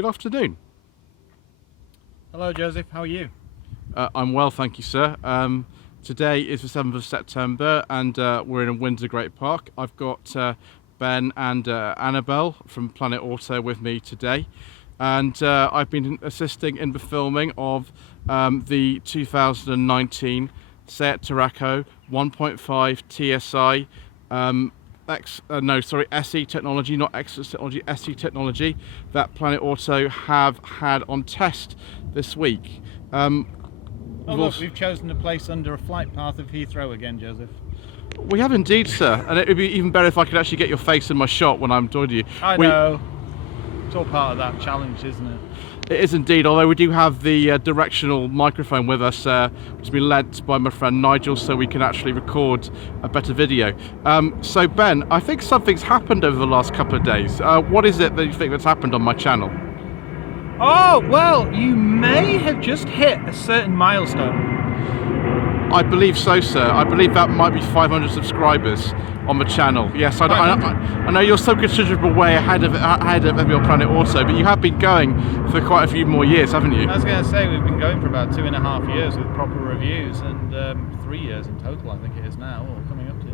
good afternoon. Hello Joseph, how are you? I'm well, thank you, sir. Today is the 7th of September and we're in Windsor Great Park. I've got Ben and Annabelle from Planet Auto with me today, and I've been assisting in the filming of the 2019 Seat Tarraco 1.5 TSI SE technology, not X technology, SE technology that Planet Auto have had on test this week. We've chosen a place under a flight path of Heathrow again, Joseph. We have indeed, sir, and it would be even better if I could actually get your face in my shot when I'm talking to you. I know. It's all part of that challenge, isn't it? It is indeed, although we do have the directional microphone with us, which has been lent by my friend Nigel, so we can actually record a better video. So Ben, I think something's happened over the last couple of days. What is it that you think that's happened on my channel? Oh, well, you may have just hit a certain milestone. I believe so, sir. I believe that might be 500 subscribers on the channel. Yes, I know you're so considerable way ahead of your Planet Auto, but you have been going for quite a few more years, haven't you? I was going to say, we've been going for about 2.5 years with proper reviews, and 3 years in total, I think it is now, or coming up to.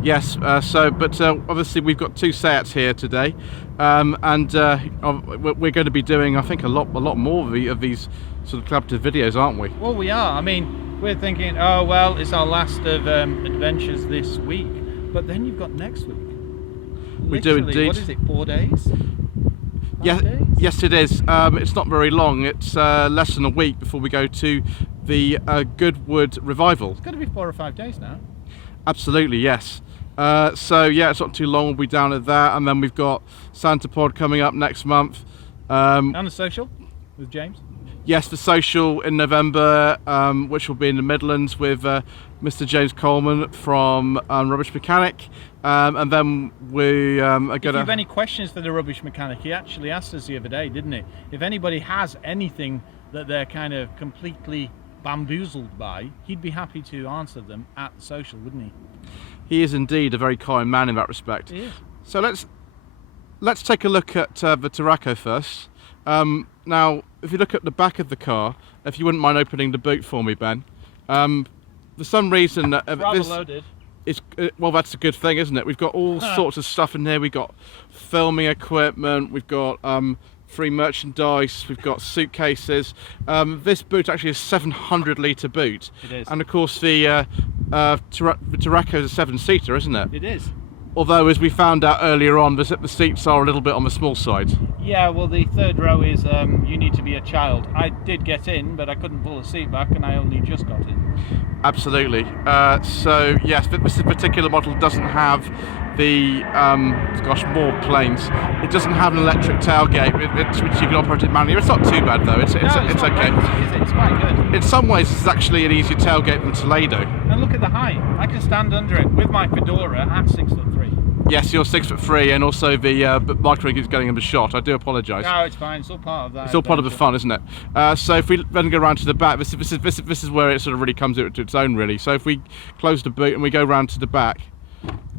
Yes, but obviously we've got two Seats here today, and we're going to be doing, I think, a lot more of these sort of collaborative videos, aren't we? Well, we are. I mean, we're thinking, oh well, it's our last of adventures this week, but then you've got next week. We do indeed. What is it, 4 days? Yeah, days? Yes it is. It's not very long. It's less than a week before we go to the Goodwood revival. It's got to be 4 or 5 days now. Absolutely, yes. So yeah, it's not too long. We'll be down at that, and then we've got Santa Pod coming up next month. And a social with James. Yes, the social in November, which will be in the Midlands with Mr. James Coleman from Rubbish Mechanic, and then we are going to... If you have any questions for the Rubbish Mechanic, he actually asked us the other day, didn't he? If anybody has anything that they're kind of completely bamboozled by, he'd be happy to answer them at the social, wouldn't he? He is indeed a very kind man in that respect. He is. So let's take a look at the Tarraco first. Now, if you look at the back of the car, if you wouldn't mind opening the boot for me, Ben. For some reason, rather loaded. Well, that's a good thing, isn't it? We've got all sorts of stuff in here. We've got filming equipment. We've got free merchandise. We've got suitcases. This boot actually is a 700-litre boot. It is. And of course, the Tarraco is a 7-seater, isn't it? It is. Although, as we found out earlier on, the seats are a little bit on the small side. Yeah, well, the third row is you need to be a child. I did get in, but I couldn't pull the seat back, and I only just got in. Absolutely. So, yes, this particular model doesn't have the, more planes. It doesn't have an electric tailgate, which you can operate it manually. It's not too bad, though. It's okay. It's quite good. In some ways, it's actually an easier tailgate than Toledo. And look at the height. I can stand under it with my fedora at 6'3". Yes, you're 6'3", and also the microphone keeps getting in the shot. I do apologise. No, it's fine. It's all part of that. It's all part of the fun, isn't it? So if we then go around to the back, this is where it sort of really comes into its own, really. So if we close the boot and we go round to the back,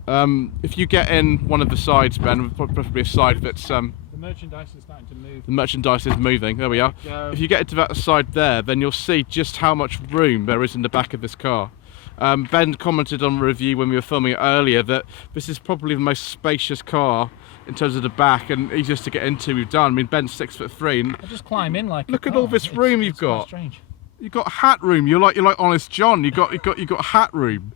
if you get in one of the sides, Ben, preferably a side that's the merchandise is starting to move. The merchandise is moving. There we are. If you get into that side there, then you'll see just how much room there is in the back of this car. Ben commented on the review when we were filming it earlier that this is probably the most spacious car in terms of the back and easiest to get into we've done. I mean, Ben's 6'3", and I just climb in like. Look at all this room you've got. Strange. You've got hat room. You're like Honest John. You got hat room.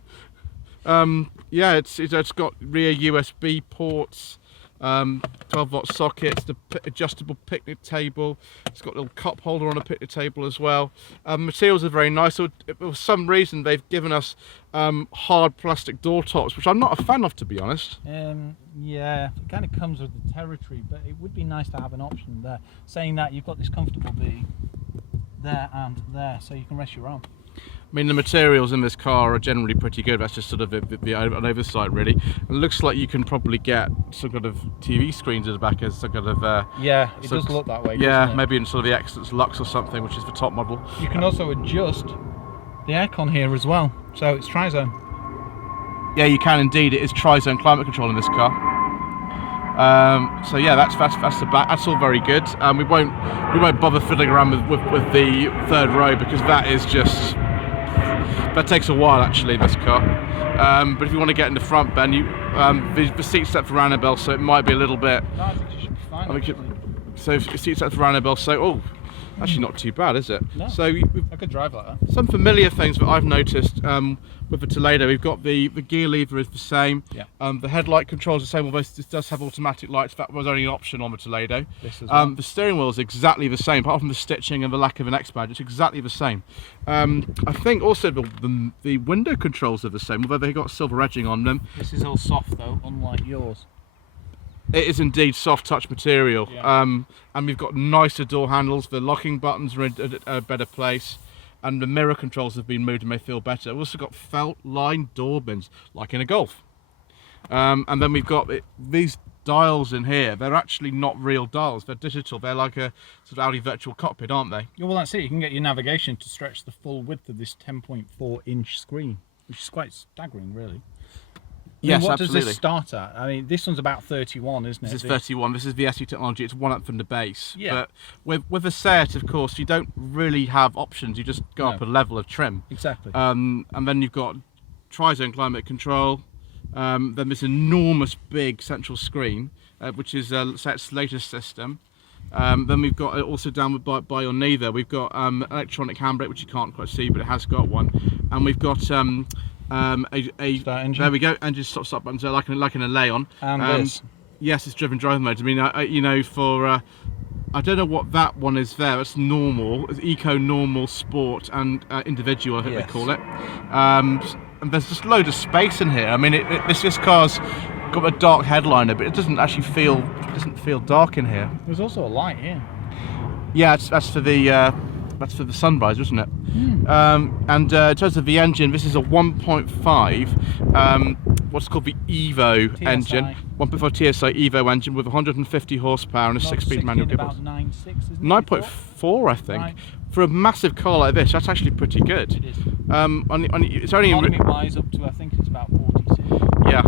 Yeah, it's got rear USB ports. 12-volt sockets, the adjustable picnic table. It's got a little cup holder on a picnic table as well. Materials are very nice. So for some reason, they've given us hard plastic door tops, which I'm not a fan of, to be honest. Yeah, it kind of comes with the territory, but it would be nice to have an option there. Saying that, you've got this comfortable B there and there, so you can rest your arm. I mean, the materials in this car are generally pretty good. That's just sort of an oversight, really. It looks like you can probably get some kind of TV screens at the back as some kind of... yeah, it does look that way, yeah, doesn't it? Maybe in sort of the Excellence Lux or something, which is the top model. You can also adjust the aircon here as well, so it's tri-zone. Yeah, you can indeed. It is tri-zone climate control in this car. So yeah, that's the back. That's all very good. We won't bother fiddling around with the third row because that takes a while actually in this car. But if you want to get in the front, Ben, the seat set for Annabelle, so it might be a little bit. No, I think you should be fine. So seat set for Annabelle, so actually not too bad, is it? No, so I could drive like that. Some familiar things that I've noticed with the Toledo. We've got the gear lever is the same. Yeah. The headlight control is the same, although this does have automatic lights. That was only an option on the Toledo. This as well. The steering wheel is exactly the same, apart from the stitching and the lack of an X badge. It's exactly the same. I think also the window controls are the same, although they've got silver edging on them. This is all soft though, unlike yours. It is indeed soft touch material. Yeah. And we've got nicer door handles. The locking buttons are in a better place, and the mirror controls have been moved and may feel better. We've also got felt line door bins, like in a Golf. And then we've got these dials in here. They're actually not real dials. They're digital. They're like a sort of Audi virtual cockpit, aren't they? Yeah, well, that's it. You can get your navigation to stretch the full width of this 10.4-inch screen, which is quite staggering, really. Yes, what absolutely. does this start at? I mean, this one's about 31, isn't it? This is 31. This is VSE technology. It's one up from the base. Yeah. But with a Seat, of course, you don't really have options. You just go up a level of trim. Exactly. And then you've got tri-zone climate control. Then this enormous big central screen, which is Seat's latest system. Then we've got also down by your knee there. We've got electronic handbrake, which you can't quite see, but it has got one. And we've got a start engine. There we go, engine stop buttons, like in a Leon. And this. Yes, it's driven drive mode. I mean, I don't know what that one is there. It's normal, it's eco, normal, sport, and individual, I think they call it. And there's just loads of space in here. I mean, this car's got a dark headliner, but it doesn't actually feel dark in here. There's also a light here. Yeah, that's for the sunrise, isn't it? And in terms of the engine, this is a 1.5, what's called the Evo TSI. engine, 1.5 TSI Evo engine with 150 horsepower and a 6-speed manual gearbox. About 9.6, isn't it? 9.4, I think. Right. For a massive car like this, that's actually pretty good. It is. It's only Economy-wise up to, I think it's about 42. Yeah.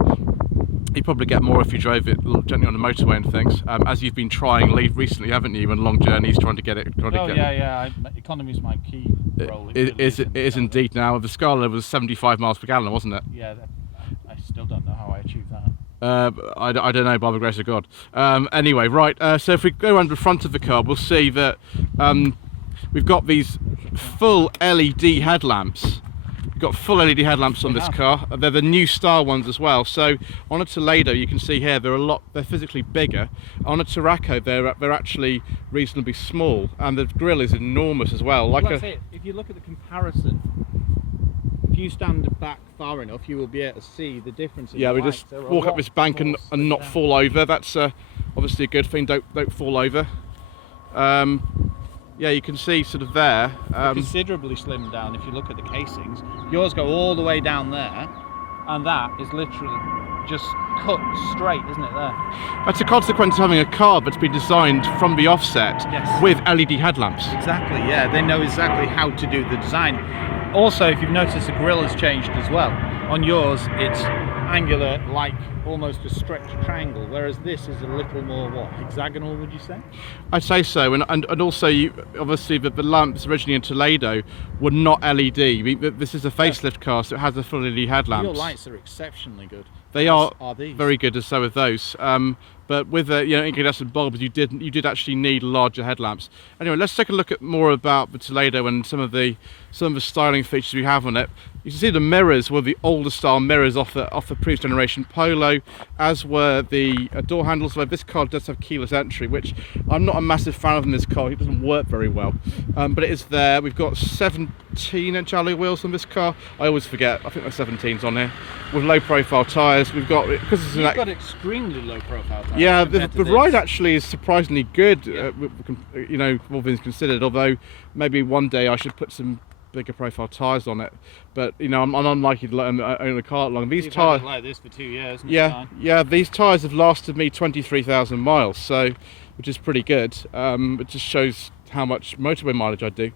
You'd probably get more if you drove it gently on the motorway and things, as you've been trying recently, haven't you, on long journeys, trying to get it. Economy is my key role. It is indeed now. The Scala was 75 miles per gallon, wasn't it? Yeah, I still don't know how I achieved that. I don't know, by the grace of God. Anyway, right, so if we go around the front of the car, we'll see that we've got these full LED headlamps. We've got full LED headlamps on this car. They're the new style ones as well. So on a Toledo, you can see here they're physically bigger. On a Tarraco, they're actually reasonably small, and the grille is enormous as well. If you look at the comparison, if you stand back far enough, you will be able to see the difference. Yeah, we just walk up this bank and not fall over. That's obviously a good thing. Don't fall over. Yeah, you can see sort of there. Considerably slimmed down if you look at the casings. Yours go all the way down there, and that is literally just cut straight, isn't it, there? That's a consequence of having a car that's been designed from the offset with LED headlamps. Exactly, yeah. They know exactly how to do the design. Also, if you've noticed, the grille has changed as well. On yours, it's angular, like almost a stretched triangle, whereas this is a little more, hexagonal, would you say? I'd say so, and also, obviously, the lamps originally in Toledo were not LED. This is a facelift car, so it has the full LED headlamps. Your lights are exceptionally good. They are these. very good, as so are those. But with incandescent bulbs, you did actually need larger headlamps. Anyway, let's take a look at more about the Toledo and some of the styling features we have on it. You can see the mirrors were the older style mirrors off the previous generation Polo, as were the door handles. Where this car does have keyless entry, which I'm not a massive fan of in this car. It doesn't work very well, but it is there. We've got 17-inch alloy wheels on this car. I always forget. I think there's 17s on here. With low profile tyres, we've got You've got extremely low profile tyres. Yeah, the ride actually is surprisingly good. Yeah. All things considered. Although maybe one day I should put some bigger profile tyres on it, but I'm unlikely to let them own a car long. These tyres like this for 2 years. Yeah. These tyres have lasted me 23,000 miles, so which is pretty good. It just shows how much motorway mileage I do.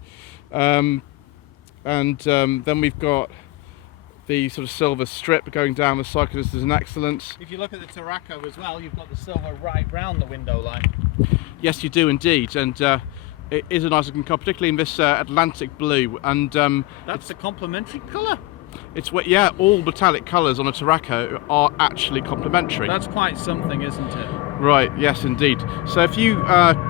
And then we've got the sort of silver strip going down the side, because this is an excellent. If you look at the Tarraco as well, you've got the silver right round the window line. Yes, you do indeed, and it is a nice looking car, particularly in this Atlantic blue. And that's a complementary colour. It's what, yeah, all metallic colours on a Tarraco are actually complementary. That's quite something, isn't it? Right, yes indeed. So if you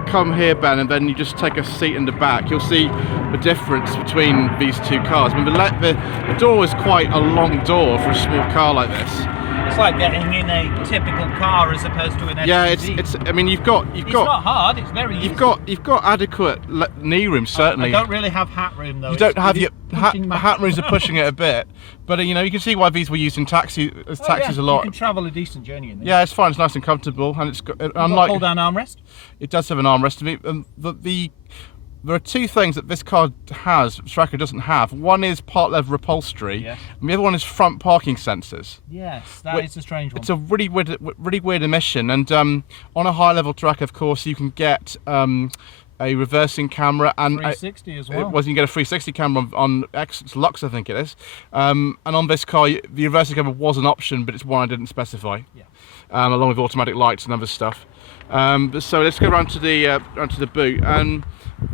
come here, Ben, and then you just take a seat in the back, you'll see the difference between these two cars. I mean, the door is quite a long door for a small car like this. It's like getting in a typical car as opposed to an SUV. Yeah, it's. I mean, you've got. It's not hard. It's very easy. You've got adequate knee room, certainly. I don't really have hat room though. You don't have your hat rooms are pushing it a bit, but you know, you can see why these were used in taxis a lot. You can travel a decent journey in these. Yeah, it's fine. It's nice and comfortable, and it's got, unlike pull down armrest. It does have an armrest. There are two things that this car has, Tarraco doesn't have. One is part leather upholstery, yes, and the other one is front parking sensors. Yes, that is a strange one. It's a really weird omission, and on a high level Tarraco, of course, you can get a reversing camera and 360 as well. You can get a 360 camera on X Lux, I think it is. And on this car, the reversing camera was an option, but it's one I didn't specify. Yeah. Along with automatic lights and other stuff. So let's go around to the boot. And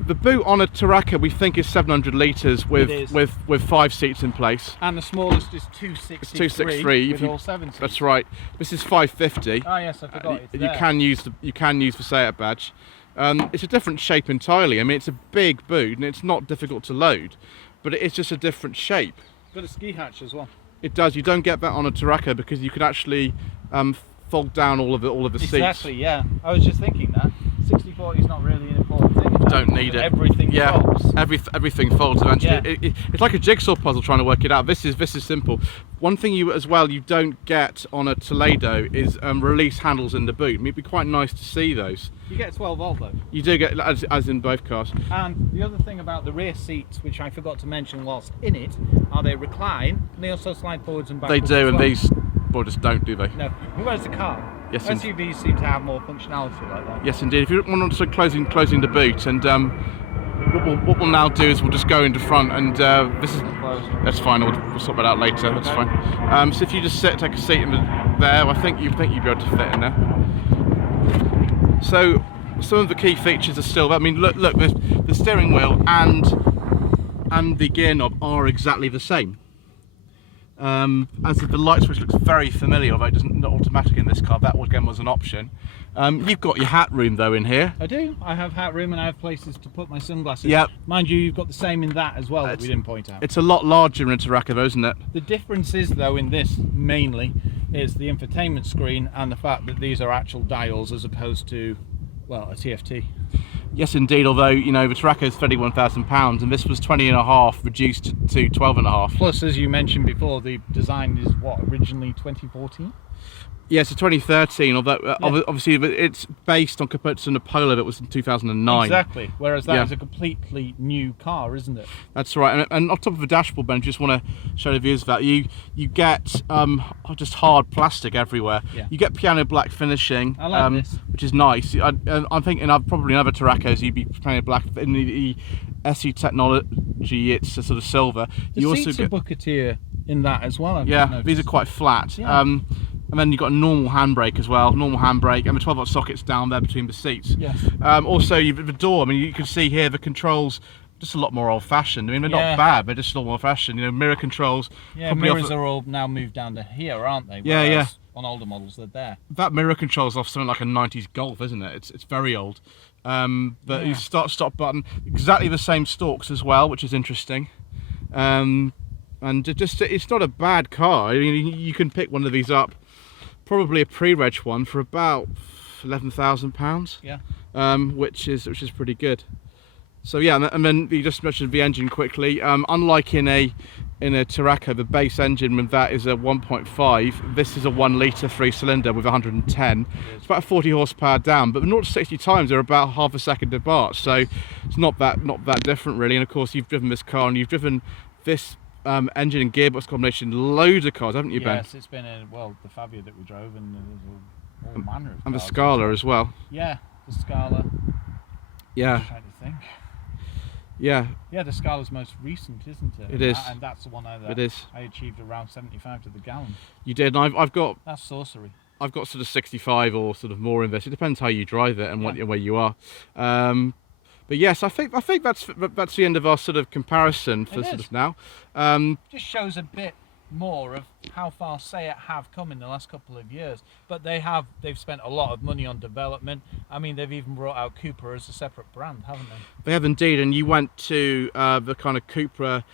the boot on a Tarraco we think is 700 litres with 5 seats in place. And the smallest is 263. It's 263 with all 7 seats. That's right. This is 550. Oh yes, I forgot. You can use the Seat badge. It's a different shape entirely. I mean, it's a big boot and it's not difficult to load, but it's just a different shape. Got a ski hatch as well. It does. You don't get that on a Tarraco because you can actually fold down all of the seats. Exactly. Yeah. I was just thinking that 60/40 is not really an important thing. Don't need it. Everything folds. Everything folds eventually. Yeah. It's like a jigsaw puzzle trying to work it out. This is simple. One thing you don't get on a Toledo is release handles in the boot. I mean, it'd be quite nice to see those. You get 12 volt though. You do get, as in both cars. And the other thing about the rear seats, which I forgot to mention whilst in it, are they recline and they also slide forwards and backwards. They do, and well. these borders don't, do they? No. Whereas the car, yes, SUVs seem to have more functionality like that. Yes, indeed. If you want to closing the boot, and what we'll now do is we'll just go into front, and this is closed. That's fine. We'll sort that out later. That's fine. So if you just take a seat there, I think you'd be able to fit in there. So some of the key features are still. I mean, look, the steering wheel and the gear knob are exactly the same. As the light switch looks very familiar, although it isn't automatic in this car. That again was an option. You've got your hat room though in here. I do. I have hat room and I have places to put my sunglasses. Yep. Mind you, you've got the same in that as well that we didn't point out. It's a lot larger in a Tarraco though, isn't it? The difference is though in this mainly is the infotainment screen and the fact that these are actual dials as opposed to, well, a TFT. Yes, indeed. Although the Tarraco is £31,000, and this was 20.5 reduced to 12.5. Plus, as you mentioned before, the design is what, originally 2014. Yeah, so 2013. Although obviously it's based on compared to the Polo that was in 2009. Exactly. Whereas that is a completely new car, isn't it? That's right. And on top of the dashboard, Ben, I just want to show the viewers that you get just hard plastic everywhere. Yeah. You get piano black finishing. I like this, which is nice. I'm thinking probably in other Tarracos you'd be piano black. In the SE technology, it's a sort of silver. The seats are bucketeer in that as well. These are quite flat. Yeah. And then you've got a normal handbrake as well, normal handbrake, and the 12-volt sockets down there between the seats. Yes. Also, the door, I mean, you can see here the controls just a lot more old-fashioned. I mean, they're not bad, they're just a lot more old-fashioned. Mirror controls. Yeah, mirrors are all now moved down to here, aren't they? Yeah. On older models, they're there. That mirror control's off something like a 90s Golf, isn't it? It's very old. But you start-stop button, exactly the same stalks as well, which is interesting. And it's not a bad car. I mean, you can pick one of these up. Probably a pre-reg one for about £11,000. Yeah. Which is pretty good. So yeah, and then you just mentioned the engine quickly. Unlike in a Tarraco, the base engine with that is a 1.5. This is a 1 litre 3-cylinder with 110. It's about 40 horsepower down, but the 0 to 60 times are about half a second apart. So it's not that different really. And of course, you've driven this car and you've driven this engine and gearbox combination loads of cars, haven't you, Ben? Yes, it's been the Fabia that we drove, and there's all manner of cars. And the Scala as well. Yeah, the Scala. Yeah. I'm trying to think. Yeah, Yeah, the Scala's most recent, isn't it? It is. And that's the one I achieved around 75 to the gallon. you did. And I've got That's sorcery. sort of 65 or sort of more invested. It depends how you drive it and where you are. But yes, I think that's the end of our sort of comparison for sort of now. Just shows a bit more of how far Seat have come in the last couple of years, but they've spent a lot of money on development. I mean, they've even brought out Cupra as a separate brand, haven't they? They have indeed, and you went to the kind of Cupra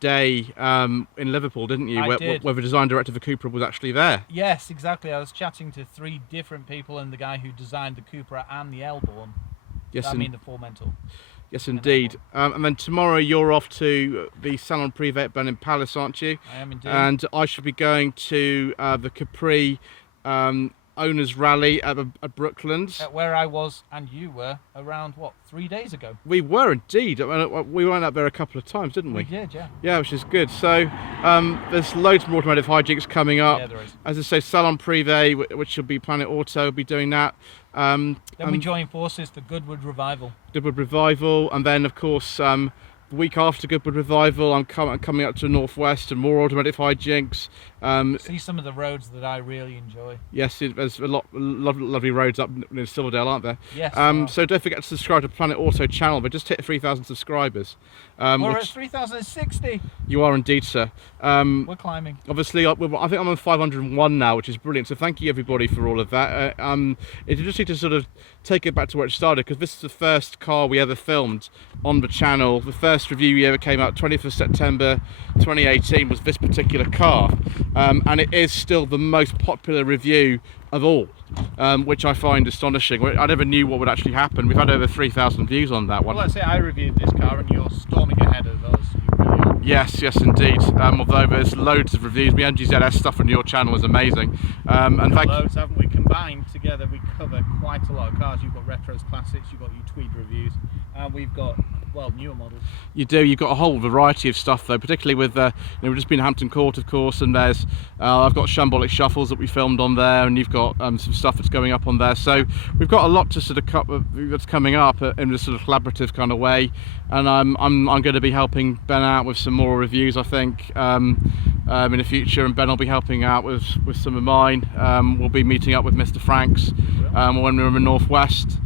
day in Liverpool, didn't you? I did. Where the design director for Cupra was actually there. Yes, exactly. I was chatting to 3 different people and the guy who designed the Cupra and the Elborn. Yes, I mean the Formentor. Yes, indeed. And then tomorrow you're off to the Salon Privé at Blenheim Palace, aren't you? I am indeed. And I should be going to the Capri Owners Rally at Brooklands. Where I was and you were around, what, 3 days ago? We were indeed. We went up there a couple of times, didn't we? We did, yeah. Yeah, which is good. So there's loads more automotive hijinks coming up. Yeah, there is. As I say, Salon Privé, which will be Planet Auto, will be doing that. Then we join forces for Goodwood Revival. Goodwood Revival, and then of course the week after Goodwood Revival, I'm coming up to the Northwest and more automotive hijinks. See some of the roads that I really enjoy. Yes, there's a lot lovely roads up near Silverdale, aren't there? Yes. So don't forget to subscribe to Planet Auto channel. We just hit 3,000 subscribers. We're at 3,060. You are indeed, sir. We're climbing. Obviously, I think I'm on 501 now, which is brilliant. So thank you everybody for all of that. It's interesting to sort of take it back to where it started, because this is the first car we ever filmed on the channel. The first review we ever came out 20th of September 2018 was this particular car, and it is still the most popular review of all, which I find astonishing. I never knew what would actually happen. We've had over 3,000 views on that one. Well, let's say I reviewed this car and you're storming ahead of us. You really are. Yes, indeed. Although there's loads of reviews. The NGZS stuff on your channel is amazing. And loads, haven't we? Combined together, we cover quite a lot of cars. You've got retros, classics, you've got your Tweed reviews, and we've got, well, newer models. You do. You've got a whole variety of stuff though, particularly with we've just been in Hampton Court, of course, and there's I've got Shambolic Shuffles that we filmed on there, and you've got some stuff that's going up on there. So we've got a lot to sort of that's coming up in a sort of collaborative kind of way, and I'm going to be helping Ben out with some more reviews, I think, in the future, and Ben will be helping out with some of mine. We'll be meeting up with Mr. Franks when we're in the Northwest.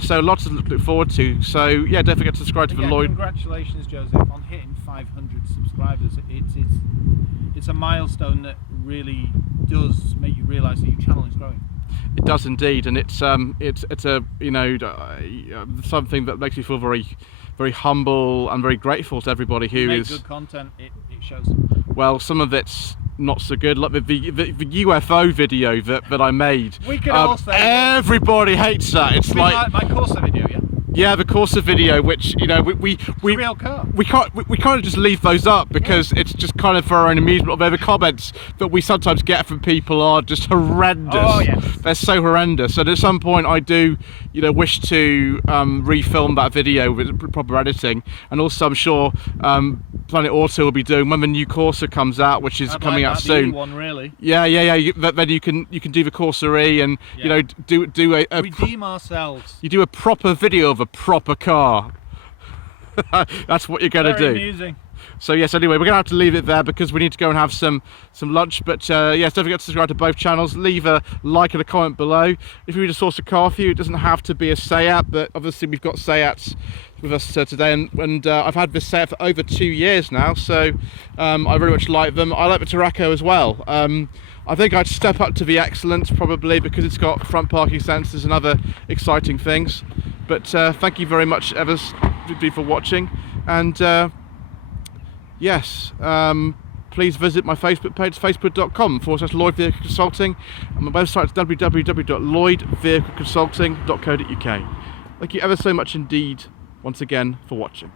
So lots to look forward to. So yeah, don't forget to subscribe to the Lloyd. Congratulations, Joseph, on hitting 500 subscribers. It's a milestone that really does make you realise that your channel is growing. It does indeed, and it's a something that makes me feel very, very humble and very grateful to everybody who is. Good content. It shows. Well, some of it's not so good, like the UFO video that I made. We can all say everybody hates that. It's like my Corsa video, yeah. Yeah, the Corsa video, which we real car. We kind of just leave those up because it's just kind of for our own amusement. Although the comments that we sometimes get from people are just horrendous. Oh yes, they're so horrendous. And at some point, I do, wish to refilm that video with proper editing. And also, I'm sure Planet Auto will be doing when the new Corsa comes out, which is coming out soon. One really. Yeah. Then you can do the Corsa E and do a redeem ourselves. You do a proper video of a proper car. That's what you're going to do. Amusing. So yes, anyway, we're going to have to leave it there because we need to go and have some lunch. But yes, don't forget to subscribe to both channels. Leave a like and a comment below. If you need to source a car for you, it doesn't have to be a Seat, but obviously we've got Seats with us today, and I've had this Seat for over 2 years now, so I very much like them. I like the Tarraco as well. I think I'd step up to the Excellence probably because it's got front parking sensors and other exciting things. But thank you very much everybody for watching, and yes, please visit my Facebook page, facebook.com/Lloyd Vehicle Consulting, and my website is www.lloydvehicleconsulting.co.uk. Thank you ever so much indeed once again for watching.